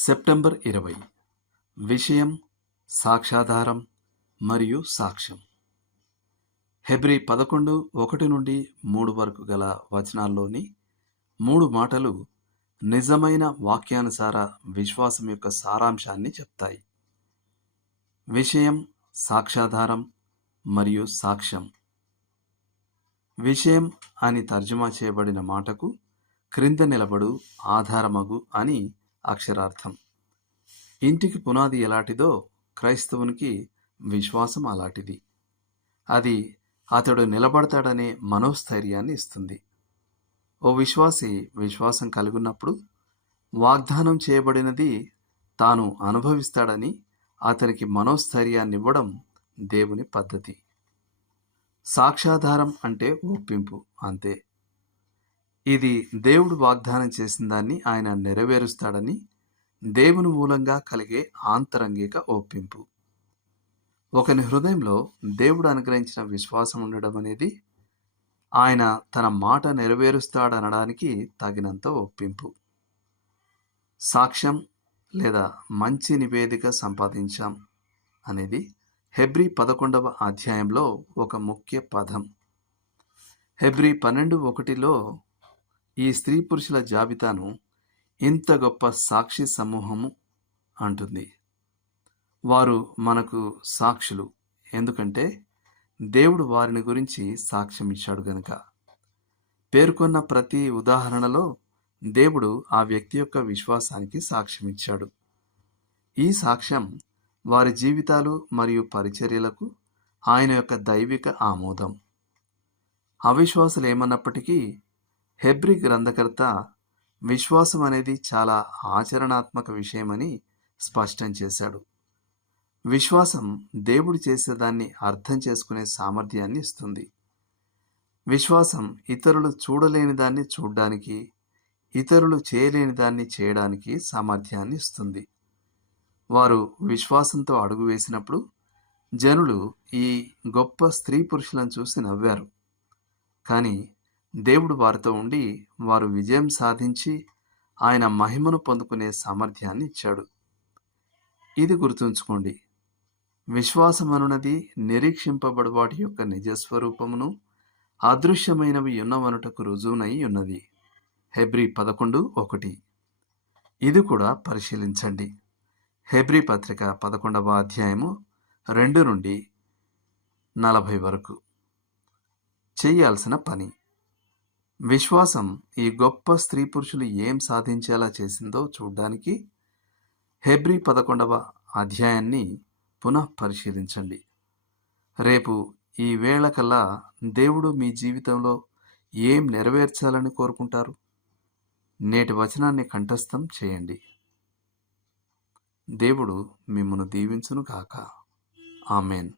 September ఇరవై. విషయం సాక్షాధారం మరియు సాక్ష్యం. హెబ్రి పదకొండు ఒకటి నుండి మూడు వరకు గల వచనాల్లోని మూడు మాటలు నిజమైన వాక్యానుసార విశ్వాసం యొక్క సారాంశాన్ని చెప్తాయి. విషయం సాక్షాధారం మరియు సాక్ష్యం. విషయం అని తర్జుమా చేయబడిన మాటకు క్రింద నిలబడు ఆధారమగు అని అక్షరార్థం. ఇంటికి పునాది ఎలాంటిదో క్రైస్తవునికి విశ్వాసం అలాంటిది. అది అతడు నిలబడతాడనే మనోస్థైర్యాన్ని ఇస్తుంది. ఓ విశ్వాసి విశ్వాసం కలుగున్నప్పుడు వాగ్దానం చేయబడినది తాను అనుభవిస్తాడని అతనికి మనోస్థైర్యాన్ని ఇవ్వడం దేవుని పద్ధతి. సాక్షాధారం అంటే ఒప్పింపు అంతే. ఇది దేవుడు వాగ్దానం చేసిన దాన్ని ఆయన నెరవేరుస్తాడని దేవుని మూలంగా కలిగే ఆంతరంగిక ఒప్పింపు. ఒకని హృదయంలో దేవుడు అనుగ్రహించిన విశ్వాసం ఉండడం అనేది ఆయన తన మాట నెరవేరుస్తాడనడానికి తగినంత ఒప్పింపు. సాక్ష్యం లేదా మంచి నివేదిక సంపాదించాం అనేది హెబ్రి పదకొండవ అధ్యాయంలో ఒక ముఖ్య పదం. హెబ్రి పన్నెండు ఒకటిలో ఈ స్త్రీ పురుషుల జాబితాను ఇంత గొప్ప సాక్షి సమూహము అంటుంది. వారు మనకు సాక్షులు. ఎందుకంటే దేవుడు వారిని గురించి సాక్ష్యం ఇచ్చాడు గనుక. పేర్కొన్న ప్రతి ఉదాహరణలో దేవుడు ఆ వ్యక్తి యొక్క విశ్వాసానికి సాక్ష్యం ఇచ్చాడు ఈ సాక్ష్యం వారి జీవితాలు మరియు పరిచర్యలకు ఆయన యొక్క దైవిక ఆమోదం. అవిశ్వాసులు ఏమన్నప్పటికీ హెబ్రి గ్రంథకర్త విశ్వాసం అనేది చాలా ఆచరణాత్మక విషయమని స్పష్టం చేశాడు. విశ్వాసం దేవుడు చేసేదాన్ని అర్థం చేసుకునే సామర్థ్యాన్ని ఇస్తుంది. విశ్వాసం ఇతరులు చూడలేని దాన్ని చూడడానికి ఇతరులు చేయలేని దాన్ని చేయడానికి సామర్థ్యాన్ని ఇస్తుంది. వారు విశ్వాసంతో అడుగు వేసినప్పుడు జనులు ఈ గొప్ప స్త్రీ పురుషులను చూసి నవ్వారు. కానీ దేవుడు వారితో ఉండి వారు విజయం సాధించి ఆయన మహిమను పొందుకునే సామర్థ్యాన్ని ఇచ్చాడు. ఇది గుర్తుంచుకోండి. విశ్వాసం అనున్నది నిరీక్షింపబడు వాటి యొక్క నిజస్వరూపమును అదృశ్యమైనవి ఉన్నవనుటకు రుజువునై ఉన్నది. హెబ్రి పదకొండు ఒకటి. ఇది కూడా పరిశీలించండి. హెబ్రి పత్రిక పదకొండవ అధ్యాయము రెండు నుండి నలభై వరకు. చేయాల్సిన పని. విశ్వాసం ఈ గొప్ప స్త్రీ పురుషులు ఏం సాధించేలా చేసిందో చూడ్డానికి హెబ్రి పదకొండవ అధ్యాయాన్ని పునః పరిశీలించండి. రేపు ఈ వేళకల్లా దేవుడు మీ జీవితంలో ఏం నెరవేర్చాలని కోరుకుంటారు? నేటి వచనాన్ని కంఠస్థం చేయండి. దేవుడు మిమ్మను దీవించును కాక ఆమెన్.